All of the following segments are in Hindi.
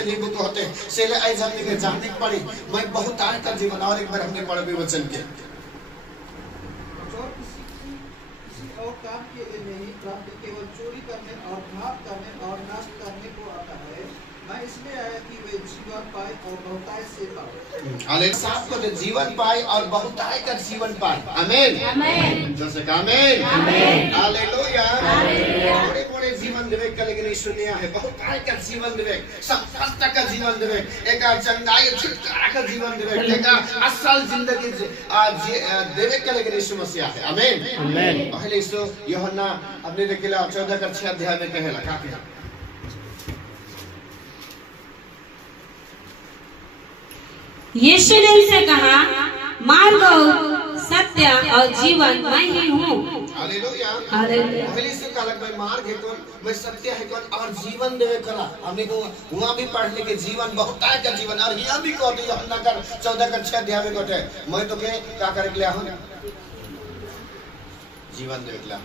के नींबू तो होते सेले आई हमने के जानने पड़ी मैं बहुत आय का जीवन। और एक बार हमने पढ़ा भी वचन के और काम के लिए नहीं परंतु केवल चोरी करने और घात करने और नष्ट करने को आता है। मैं इसलिए आया कि वे जीवन पाए और बहुतायत से पाए। हालेलुया। सबको दे जीवन पाए और बहुतायत का जीवन पाए। आमीन आमीन। जैसे आमीन आमीन। Hallelujah hallelujah. बड़े बड़े जीवन देवे के लेकिन यीशु ने है बहुतायत का जीवन देवे, संपत्ति का जीवन देवे, एक चंगाई छुटकारा का जीवन देवे, एक असल जिंदगी देवे के लेकिन यीशु मसीह है। आमीन आमीन। पहले यीशु यूहन्ना अपने देखेला 14 अध्याय में कहेला का कहे यीशु ने उनसे कहा मार्ग सत्य और जीवन मैं ही हूँ। Hallelujah hallelujah. पहले से कहलक मैं मार्ग है कौन, मैं सत्य है कौन और जीवन देवे करा। हमने को वहां भी पढ़ने के जीवन बहुतायत का जीवन और यहाँ भी कहते यूहन्ना का 14 अध्याय में कहते मैं तो के क्या करे के लिए हूं जीवन देवे के लिए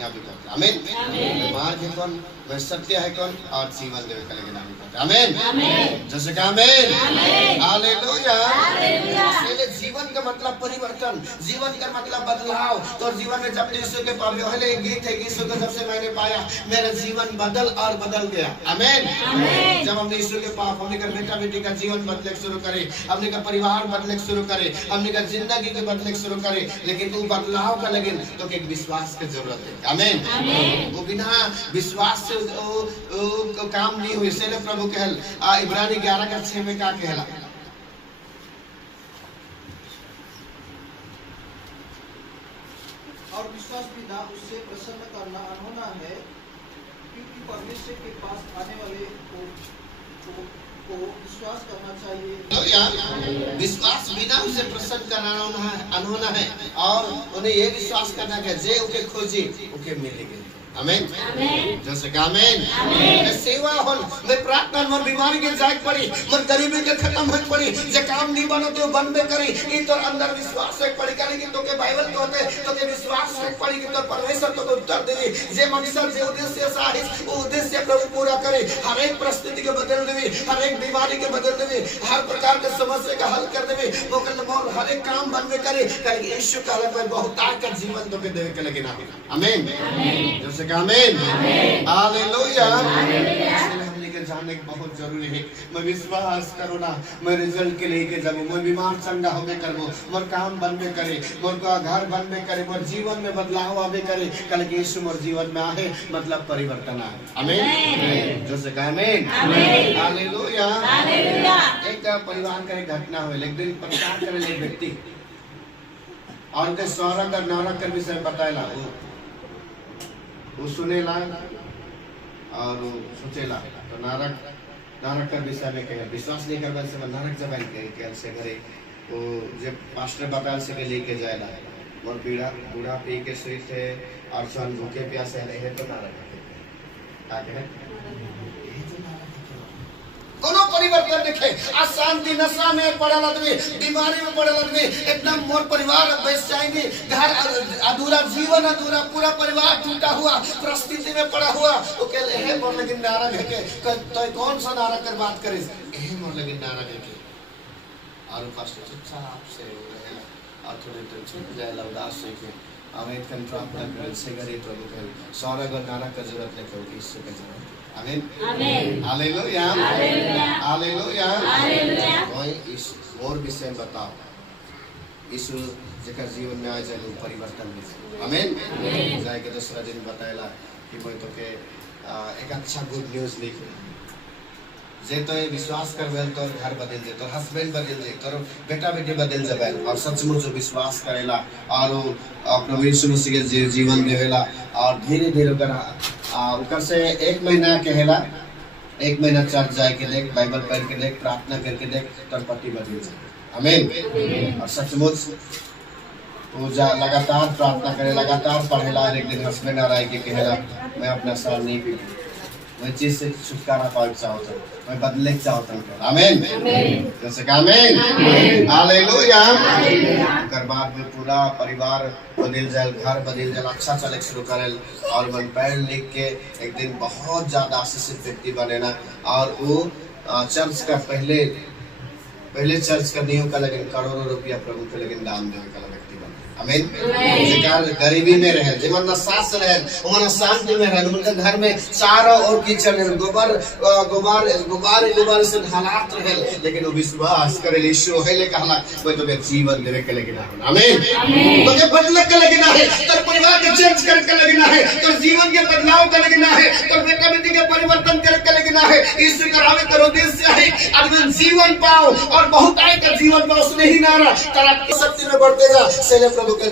यहाँ भी कहते आमीन। मार्ग है कौन, मैं सत्य है कौन और जीवन देवे के लिए नाम कहते आमीन आमीन। जैसे का आमीन आमीन। Hallelujah hallelujah. इसलिए जीवन का मतलब परिवर्तन, जीवन का मतलब बदलाव। तो जीवन में जब यीशु के पावे पहले एक गीत है यीशु को जब से मैंने पाया मेरा जीवन बदल और बदल गया। आमीन आमीन। जब हमने यीशु के पाप हमने का बेटा बेटी का जीवन बदले शुरू करे, हमने का परिवार बदले शुरू करे, हमने का जिंदगी के बदले शुरू करे, लेकिन वो बदलाव का लगे तो एक विश्वास की जरूरत है। आमीन आमीन। वो बिना विश्वास से काम नहीं हुई। इसलिए प्रभु कहल इब्रानी 11:6 में क्या कहला और विश्वास बिना उससे प्रसन्न करना अनहोना है, क्योंकि परमेश्वर के पास आने वाले को विश्वास करना चाहिए। विश्वास बिना उसे प्रसन्न करना अनहोना है और उन्हें ये विश्वास करना है जे उके खोजी उके मिलेगी। आमीन आमीन। जैसे का आमीन आमीन। सेवा होल मैं प्रार्थना मन बीमारी के जाग पड़ी मन गरीबी के खत्म हो पड़ी जे काम नहीं बनो तो बनबे करी ई तो अंदर विश्वास से पड़ी करी कि तो के बाइबल कहते तो के विश्वास से पड़ी कि तो परमेश्वर तो उत्तर देवी जे मकसद जे उद्देश्य साहिस वो उद्देश्य प्रभु पूरा करे। हर एक परिस्थिति के बदल देवी, हर एक बीमारी के बदल देवी, हर प्रकार के समस्या का हल कर देवी, वो हर एक काम बनबे करे करी यीशु का अलग बहुतायत का जीवन तो के देवे के लेकिन आमीन आमीन। आमीन हालेलुया हालेलुया। हमने के जानने के बहुत जरूरी है। मैं विश्वास करो ना मैं रिजल्ट के लेके जाऊं, मैं बीमार चंगा होबे करबो, मोर काम बनबे करे, मोर का घर बनबे करे, मोर जीवन में बदलाव आवे करे कल के यीशु मोर जीवन में आए मतलब परिवर्तन आए। आमीन। जो से आमीन आमीन। Hallelujah hallelujah. एक परिवार का एक घटना हुई एक दिन प्रचार करे एक व्यक्ति और के स्वर्ग और नरक के विषय बताएला वो सुनेला और सोचेला तो नरक का विषय में कहे विश्वास नहीं करबे से नरक जबान के से करे वो जब पास्टर बताल से के लेके जाएला और बूढ़ा पी के सोई थे और सन भूखे प्यासे रहे तो नरक का कहे कोनो परिवर्तन देखे अशांति नशा में पड़ल आदमी, बीमारी में पड़ल आदमी, एकदम मोर परिवार बस जाएंगे, घर अधूरा जीवन अधूरा, पूरा परिवार टूटा हुआ परिस्थिति में पड़ा हुआ वो कहले हे मोर लेकिन नाराज है के तो कौन सा नाराज कर बात करे हे मोर लेकिन नाराज है के और पास्टर चुपचाप से और थोड़े तो छूट जाए उदास से के हमें कंट्राक्ट कर से करे तो कहल स्वर्ग और नरक का जरूरत नहीं क्योंकि इससे का जरूरत। आमीन आमीन। Hallelujah hallelujah hallelujah hallelujah. कोई इस और विषय बताओ यीशु जेकर जीवन में आ जाए परिवर्तन में। आमीन आमीन। जाए के दूसरा दिन बताएला कि मैं तो के एक अच्छा गुड न्यूज़ लिख जे तो विश्वास करबे तो घर बदल जे तो हस्बैंड बदल जे तो बेटा बेटी बदल जाबे और सचमुच जो विश्वास करेला और प्रभु यीशु मसीह के जीवन देवेला और धीरे धीरे ओकर से 1 महीना कहेला 1 महीना चर्च जाए के देख बाइबल पढ़ के देख प्रार्थना करके देख तो पति बदल जाए। आमीन। और सचमुच वो जा लगातार प्रार्थना करे लगातार पढ़ेला एक दिन हस्बैंड आ रहा है कि कहेला मैं अपना साल नहीं पी मैं चीज से छुटकारा पाना चाहता हूँ मैं बदले चाहता हूँ। आमीन जैसे आमीन हालेलुया। ओकर बाद में पूरा परिवार बदल जाए घर बदल जाए अच्छा चले शुरू करे और मन पढ़ लिख के एक दिन बहुत ज्यादा आशीषित व्यक्ति बनेना और वो चर्च का पहले चर्च का नींव का लगन करोड़ों रुपया प्रभु के लगन दान देवे का व्यक्ति बने। आमीन। जेकर गरीबी में रहे, जेमन न सास रहे, ओमन शांति में रहे, उनके घर में चारों ओर कीचड़ रहे, गोबर से हालात रहे, लेकिन वो विश्वास करे यीशु है ले कहला कोई तो जीवन देवे के लेकिन आमीन। तो के बदले के लेकिन है, तो परिवार के चेंज करे के लेकिन है, तो जीवन के बदलाव के लेकिन है, तो बेटा बेटी के परिवर्तन करे के लेकिन है। यीशु करावे करो उद्देश्य है आदमी जीवन पाओ और बहुत आय का जीवन पाओ, उसने ही नारा तरक्की शक्ति में बढ़ते जा सेले प्रभु के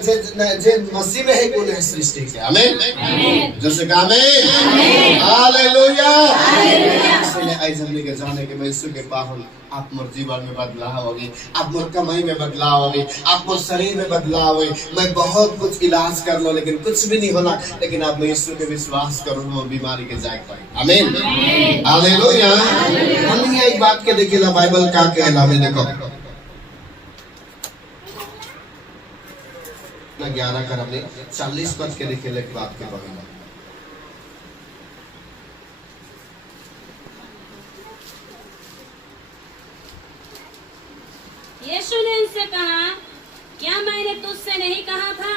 जे मसीह में है कोई है सृष्टि के। आमीन। जैसे का आमीन। हालेलुया। इसलिए आज हमने के जाने के यीशु के पावन आप मोर जीवन में बदलाव होगी, आप मोर कमाई में बदलाव होगी, आप मोर शरीर में बदलाव होगी। मैं बहुत कुछ इलाज कर लो लेकिन कुछ भी नहीं होना, लेकिन आप यीशु के विश्वास करो वो बीमारी के जाग पाए। आमीन। हालेलुया। हमने एक बात के देखिला बाइबल का कहला में देखो 11 कर हमने 40 पद के देखिए एक बात के बहिना। यीशु ने उनसे कहा, क्या मैंने तुझसे नहीं कहा था?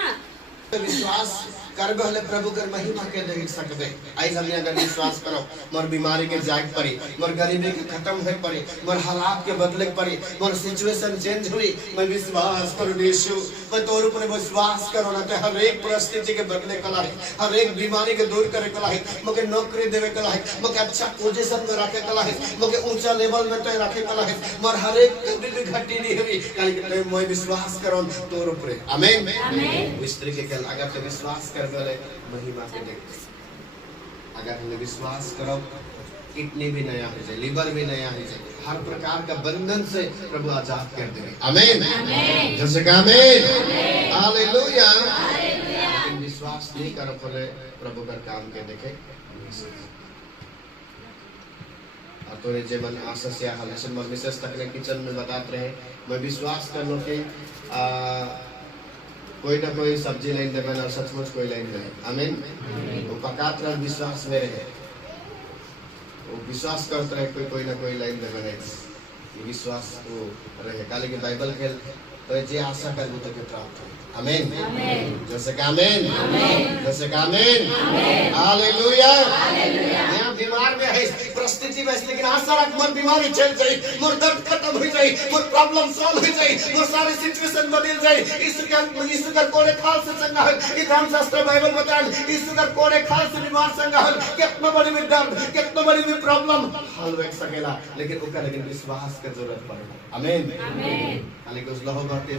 विश्वास करबे हले प्रभु कर महिमा के देख सकबे। आज हमने अगर विश्वास करो मोर बीमारी के जाग पड़ी, मोर गरीबी के खत्म होए पड़ी, मोर हालात के बदले पड़ी, मोर सिचुएशन चेंज हुई, मैं विश्वास करूं यीशु, मैं तोर ऊपर विश्वास करो ना ते हर एक परिस्थिति के बदले कला है, हर एक बीमारी के दूर करे कला है, मके नौकरी देवे कला है, मके अच्छा पोजीशन में रखे कला है, मके ऊंचा लेवल में तो रखे कला है, मोर हर एक कभी भी घटी नहीं हुई काहे कि मैं विश्वास करो तोर ऊपर। आमीन। आमीन। इस तरीके के अगर तो विश्वास कर बोले महिमा के देख, अगर हमने विश्वास करो किडनी भी नया हो जाए, लिवर भी नया हो जाए, हर प्रकार का बंधन से प्रभु आजाद कर दे। आमीन। जैसे का आमीन। हालेलुया। लेकिन विश्वास नहीं करो बोले प्रभु का काम के देखे और तो ये जीवन आशा से हालेशन में मिसेस तक ने किचन में बताते रहे, मैं विश्वास कर लो कि कोई ना कोई सब्जी लाइन देवे और सचमुच कोई लाइन नहीं। आमीन। वो पकात रह विश्वास में रहे, वो विश्वास करते रहे कोई ना कोई लाइन देवे नहीं, विश्वास वो रहे काले के बाइबल के तो जे आशा कर वो तो के प्राप्त हो। आमीन। जैसे का आमीन। जैसे का आमीन। हालेलुया। यहाँ बीमार में है परिस्थिति में, लेकिन आशा रख मोर बीमारी चल जाए, मोर दर्द खत्म हो जाए, मोर प्रॉब्लम सॉल्व हो जाए, मोर सारी सिचुएशन बदल जाए। यीशु का कोड़े खाल से चंगा है, कि धर्मशास्त्र बाइबल बताए यीशु का कोड़े खाल से बीमार चंगा है। कितना बड़ी में दर्द, कितना बड़ी में प्रॉब्लम हल हो सकेला, लेकिन ओका लेकिन विश्वास की जरूरत पड़ेगा। आमीन। आमीन। उस लहो बातें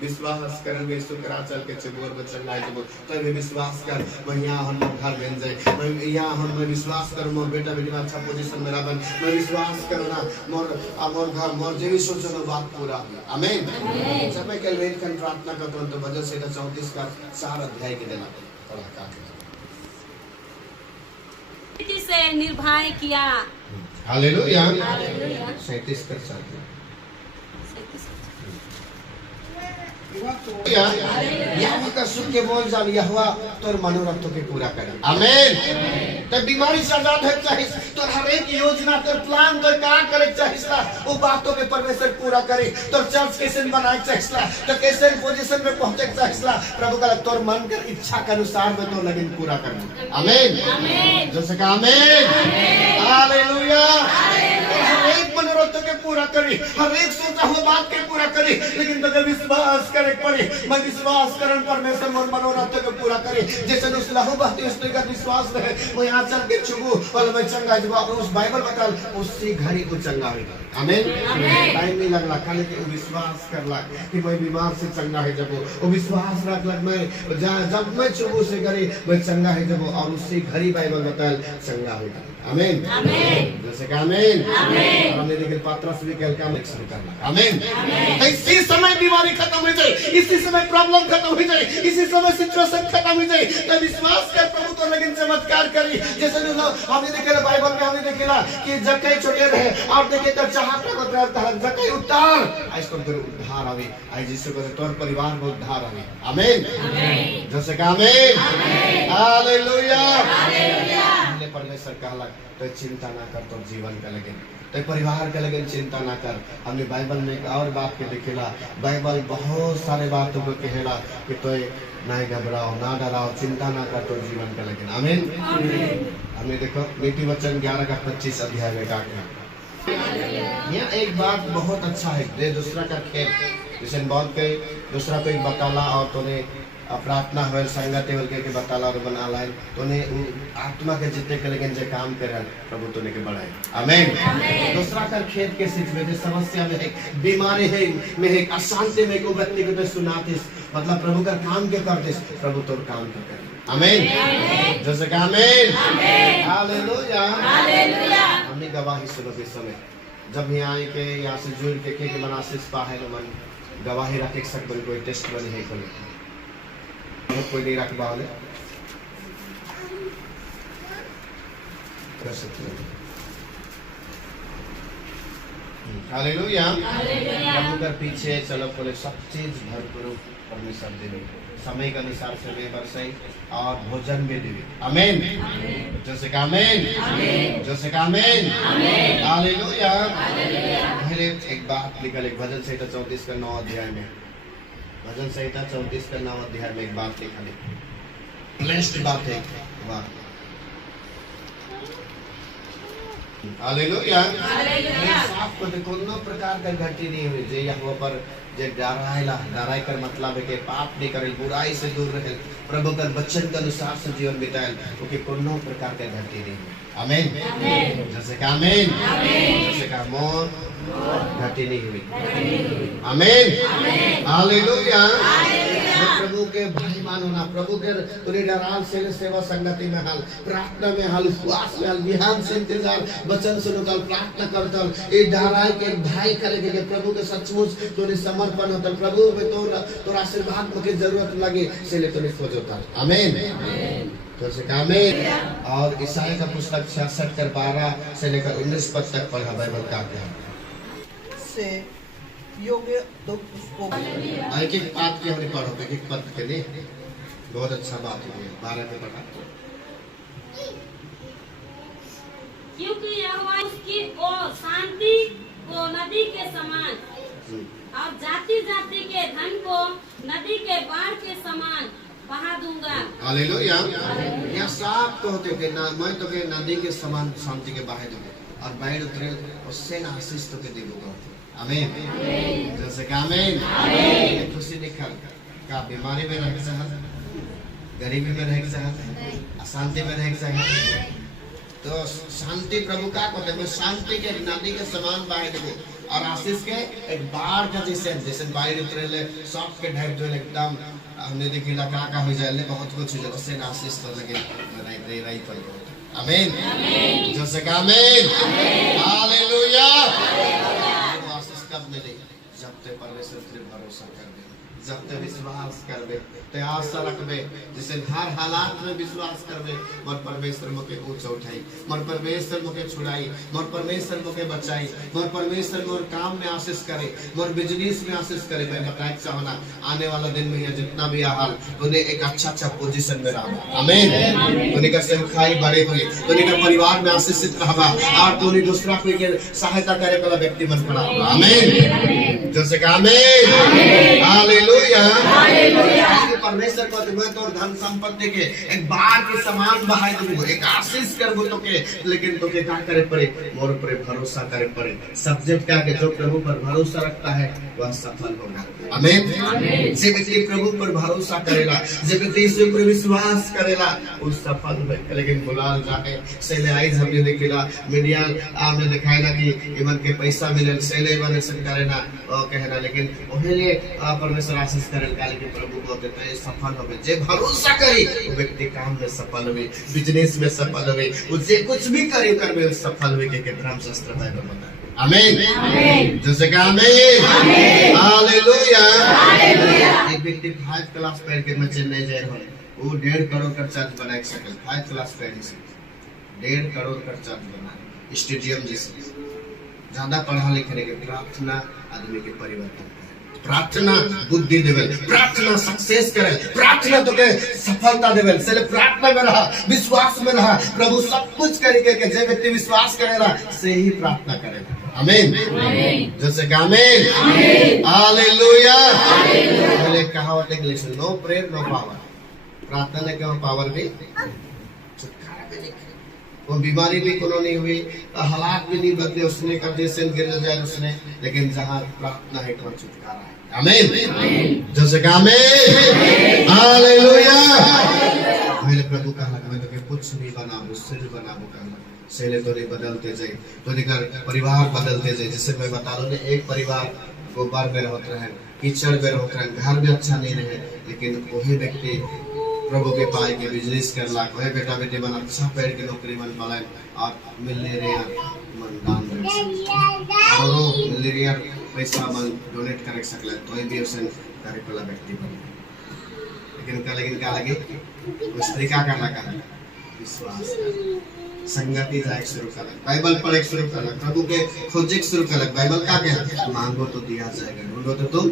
विश्वास करन यीशु करा चल के चबोर में चंगाई जब तो भी विश्वास कर मैं यहाँ हम घर बन जाए, मैं यहाँ हम विश्वास कर मोर बेटा बेटी में अच्छा पोजीशन मेरा बन, मैं विश्वास करो ना मोर घर मोर जे भी सोचो बात पूरा हो। आमीन। जब मैं कल वेद कर प्रार्थना करता हूँ तो वजह से 34 का 4 अध्याय के देना पड़ा का से निर्भय किया। हालेलुया। 37 37 का 4 यहोवा का सुन के बोल जान यहोवा तोर मनोरथों के पूरा करे। आमीन। तो बीमारी से आजाद हो चाहिए, तो हर एक योजना तो प्लान तो क्या करे चाहिए, वो बातों पे परमेश्वर पूरा करे। तो चर्च कैसे बनाए चाहिए, तो कैसे पोजीशन में पहुंचे चाहिए, प्रभु का तोर मन के इच्छा के अनुसार में तो लगन पूरा करना। आमीन। जैसे का आमीन। हालेलुया। हर एक मनोरथों के पूरा करे, हर एक सोचा हुआ बात के पूरा करे, लेकिन तो विश्वास करे पड़े, मैं विश्वास करन परमेश्वर मोर मनोरथ को पूरा करे। जैसे उस लहू बहती उसने का विश्वास रहे, वो यहाँ चल के चुगू और मैं चंगा जब उस बाइबल बता उसी घड़ी को चंगा होगा। आमीन। टाइम नहीं लगला, खाली के विश्वास करला कि मैं बीमार से चंगा है जब वो विश्वास रख लग मैं जब मैं चुगू से करे मैं चंगा है जब और उसी घड़ी बाइबल बता चंगा होगा। आमीन। जैसे का आमीन। और हमने देखिए पतरस भी कल काम शुरू करना। आमीन। इसी समय बीमारी खत्म हो जाए, इसी समय प्रॉब्लम खत्म हो जाए, इसी समय सिचुएशन खत्म हो जाए, तो विश्वास कर प्रभु तो लेकिन चमत्कार करी। जैसे हमने देखे बाइबल में हमने देखेला कि जक्कई छोटे रहे आप देखे तो चाहता को तरह जक्कई उतार आज तो उद्धार आवे, आज यीशु को तोर परिवार में उद्धार आवे। आमीन। जैसे का आमीन। हालेलुया। परमेश्वर कहला तो चिंता ना कर तो जीवन का लेकिन तो परिवार के लगे चिंता ना कर। हमने बाइबल में एक और बात के लिखेला, बाइबल बहुत सारे बातों को कहेला कि तो ना घबराओ, ना डराओ, चिंता ना कर, तो जीवन के लगे। आमीन। हमने देखो नीति वचन 11 का 25 अध्याय में क्या कहा। यह एक बात बहुत अच्छा है, दे दूसरा का खेत जैसे बहुत कई दूसरा को बताला और तूने प्रार्थना हो संगत के बताला और बना लाए तूने आत्मा के जितने के लेकिन जो काम कर प्रभु तूने के बढ़ाए। आमीन। दूसरा का खेत के सिर्फ में समस्या में है, बीमारी है, में है, अशांति में को व्यक्ति को सुनातीस, मतलब प्रभु का काम के करतीस, प्रभु तोर काम के कर। आमीन। जैसे कि आमीन। हालेलुया। हालेलुया। हमने गवाही सुनो इस समय जब यहाँ आए के यहाँ से जुड़ के मनासिस पाहे मन गवाही रख सकते कोई टेस्ट बने है कोई नहीं रख बाले कर सकते हैं। हालेलुया। प्रभु के पीछे चलो बोले सब चीज भरपूर परमेश्वर देवे, समय के अनुसार समय बरसाई और भोजन भी देवे। आमीन। जैसे का आमीन, जैसे का आमीन। हालेलुया। पहले एक बात निकल, एक भजन संहिता 34 का 9 अध्याय में, भजन संहिता 34 का 9 अध्याय में एक बात लिखा है, ब्लेस्ड बात है। वाह, हालेलुया। साफ को देखो न प्रकार का घटी नहीं हुई जे यहाँ पर जे डराई कर मतलब है कि पाप नहीं करे, बुराई से दूर रहे, प्रभु का वचन के अनुसार से जीवन बिताए, क्योंकि कोनो प्रकार का घटी नहीं हुई। आमीन। जैसे का आमीन, जैसे का मौत घटी नहीं हुई। आमीन। हालेलुया। प्रभु के भाई मानो ना, प्रभु के तुरी डराल से सेवा संगति में हाल, प्रार्थना में हाल, उपवास में हाल, बिहान से इंतजार, वचन सुनो कल, प्रार्थना करतल, ये डराई के भाई करेंगे कि प्रभु के सचमुच तोरे समर्पण होतल, प्रभु में तोरा आशीर्वाद मुझे जरूरत लगे से ले तोरे खोजोतल। आमीन। तो से आमीन। और ईसाई का पुस्तक 66 कर 12 से लेकर 19 पद तक पढ़ा बाइबल का से योग्य तो उसको एक एक बात की हमने पढ़ो, एक एक पद के लिए बहुत अच्छा बात है 12 में पढ़ा। क्योंकि यहोवा उसकी को शांति को नदी के समान और जाति जाति के धन को नदी के बाढ़ के समान बहा दूंगा। हालेलुया। यह साफ कहते कि ना मैं तो के नदी के समान शांति के बहा दूंगा और बाढ़ उतरे उससे ना आशीष तो के देगा। आमीन। जैसे कि आमीन। खुशी निकल का बीमारी में रह सकता, गरीबी में रह सकता, अशांति में रह सकता, तो शांति प्रभु का कहते हैं, शांति के नदी के समान बहा देंगे और आशीष के एक बाढ़ का जैसे बाढ़ उतरे सब के ढक जो एकदम हमने देखिला का हो जाए बहुत कुछ हो जाए, उससे आशीष तो लगे रही पड़। आमीन। जैसे कि आमीन। हालेलुया। आशीष कब मिले? जब ते परमेश्वर पर भरोसा कर दे, जब ते विश्वास कर दे, ते आशा रखबे, जैसे हर हालात में विश्वास करबे, मोर परमेश्वर मोके ऊंचा उठाई, मोर परमेश्वर मोके छुड़ाई, मोर परमेश्वर मोके बचाई, मोर परमेश्वर मोर काम में आशीष करे, मोर बिजनेस में आशीष करे। मैं बताए चाहना आने वाला दिन में जितना भी हाल उन्हें एक अच्छा पोजीशन में रहा। आमीन। उन्हें का सेवकाई बड़े हुए, उन्हें का परिवार में आशीषित रहा और तूने दूसरा कोई के सहायता करे वाला व्यक्ति बन पड़ा। आमीन। जैसे का आमीन। हालेलुया। परमेश्वर को मैं तो धन संपत्ति के एक बार के समान बहाई दूंगा, एक आशीष करबो तो के, लेकिन तो के क्या करे पड़े? मोर पर भरोसा करे पड़े। सब्जेक्ट क्या के जो प्रभु पर भरोसा रखता है वह सफल होगा। आमीन। जे व्यक्ति प्रभु पर भरोसा करेला, जे व्यक्ति ईश्वर पर विश्वास करेला वो सफल होगा। लेकिन बुलाल जाके सेले आई हमने देखिला मीडिया आपने दिखाइला कि इवन के पैसा मिले सेले बने सन करेना ओ कहना, लेकिन ओहेले परमेश्वर आशीष करेल काले के प्रभु को देता है सफल होवे। जे भरोसा करी वो व्यक्ति काम में सफल होवे, बिजनेस में सफल होवे, वो जे कुछ भी करे करबे सफल होवे के धर्मशास्त्र में बताया। आमीन। जैसे कि आमीन। हालेलुया। एक व्यक्ति 5 क्लास पढ़ के मैं चेन्नई जा रहा हूं, वो 1.5 करोड़ का चर्च बना सके। 5 क्लास पढ़ने से 1.5 करोड़ का चर्च बना, स्टेडियम जैसे। ज्यादा पढ़ा लिखने के प्रार्थना आदमी के परिवर्तन, प्रार्थना बुद्धि देवेल, प्रार्थना सक्सेस करे, प्रार्थना तो के सफलता देवेल। से प्रार्थना में रहा, विश्वास में रहा, प्रभु सब कुछ करके के जे व्यक्ति विश्वास करेगा से ही प्रार्थना करेगा। आमीन, जैसे कि आमीन, हालेलुया। पहले कहावत है इंग्लिश में, नो प्रेयर नो पावर। प्रार्थना ने क्या पावर भी, छुटकारा भी नहीं, वो बीमारी भी कोनो नहीं हुई, हालात भी नहीं बदले, उसने कर दिए से गिर जाए उसने, लेकिन जहाँ प्रार्थना है वहाँ छुटकारा है। आमीन, जैसे कि आमीन, हालेलुया। मेरे प्रभु का लगा मैं तो कुछ नहीं बनाबो, सिर बनाबो कहना सेले तो नहीं बदलते जाए, तो निकर परिवार बदलते जाए। जैसे मैं बता रहा हूँ, एक परिवार गोबर में रहते रहे, कीचड़ में रहते रहे, घर भी अच्छा नहीं रहे, लेकिन वही व्यक्ति प्रभु के पाए के बिजनेस कर ला, वही बेटा बेटी बना अच्छा पेड़ की नौकरी मन पालन और मिलनेरिया मन दान दोनों मिलनेरिया पैसा मन डोनेट कर सकले, तो भी उसे करे वाला व्यक्ति बन। लेकिन क्या लगे उस तरीका करना का विश्वास संगति जाए शुरू कर, बाइबल पढ़े शुरू कर, प्रभु के खोजे शुरू कर। बाइबल क्या कहता, मांगो तो दिया जाएगा, ढूंढो तो तुम।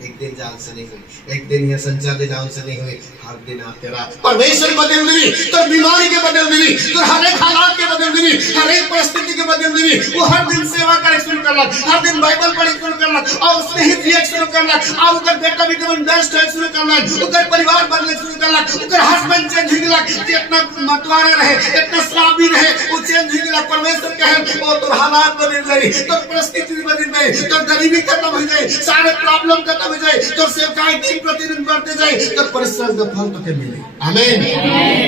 एक दिन जान से नहीं हुई, एक दिन यह संचार दे जान से नहीं हुई, हर दिन आप तेरा परमेश्वर बदल देवी, तो बीमारी के बदल देवी, तो हर एक हालात के बदल देवी, हर एक परिस्थिति के बदल देवी। वो हर दिन सेवा करे शुरू करना, हर दिन बाइबल पढ़े शुरू करना, और उसमें ही जिए शुरू करना, और उनका बेटा बेटी मन बेस्ट है शुरू करना, उनका परिवार बदले शुरू करना, उनका हस्बैंड चेंज हो गया, इतना मतवारे रहे, इतना शराबी रहे, वो चेंज हो गया। परमेश्वर कहे वो तो हालात बदल गई, तो परिस्थिति बदल गई, तो गरीबी खत्म हो जाए, सारे प्रॉब्लम खत्म हो जाए, तो सेवकाई दिन प्रतिदिन बढ़ते जाए, तो परिश्रम का फल तो मिले। आमीन।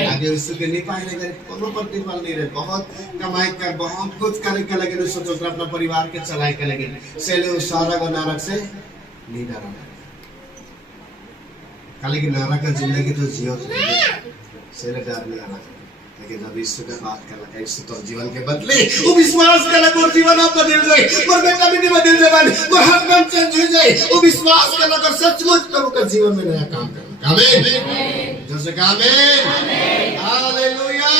आगे उसके नहीं पाए गए, कोनो प्रतिफल नहीं रहे, बहुत कमाई कर, बहुत कुछ करे के लगे, सोचो अपना परिवार के चलाए के लगे, से ले सारा को नरक से नहीं डरा, खाली की नरक का जिंदगी तो जियो से ले डर नहीं रहा। लेकिन जब यीशु का बात कर लगा, यीशु तो जीवन के बदले, वो विश्वास कर लगा, और जीवन आप बदल जाए, और बेटा बेटी बदल जाए, और हस्बैंड चेंज हो जाए, वो विश्वास कर लगा, सचमुच प्रभु का जीवन में नया काम करना। आमीन, जैसे कि आमीन, हालेलुया।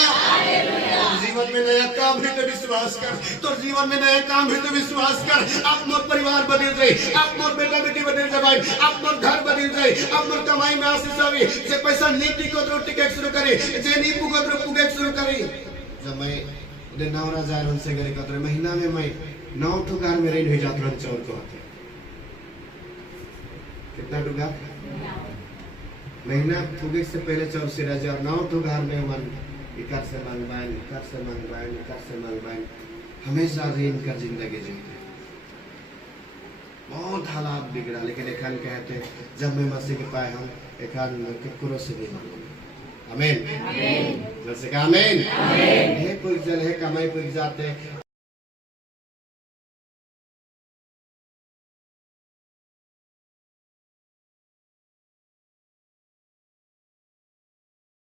जीवन में नया काम है तो विश्वास कर, तो जीवन में नया काम है तो विश्वास कर। आप मोर परिवार बदल जाए, आप मोर बेटा बेटी बदल जाए, आप मोर घर बदल जाए, आप मोर कमाई में आशीष आवे, जे पैसा नीति को तो टिके शुरू करे, जे नी पुगो तो पुगे शुरू करे। जब मैं उधर 9,000 उनसे करे कतरे महीना में मैं 9 ठुकार में रेन हो जाता हूं चौर को आते। कितना ठुकार महीना पुगे से पहले 4 से राजा 9 ठुकार में मन इकर से मंगवाएं, इकर से मंगवाएं, इकर से मंगवाएं, हमेशा रेन का जिंदगी जीते। बहुत हालात बिगड़ा, लेकिन एखान कहते जब मैं मसीह के पाए हम एखान ककरो से नहीं मांगूंगा। आमीन, जैसे कि आमीन, कोई जल है कमाई कोई जाते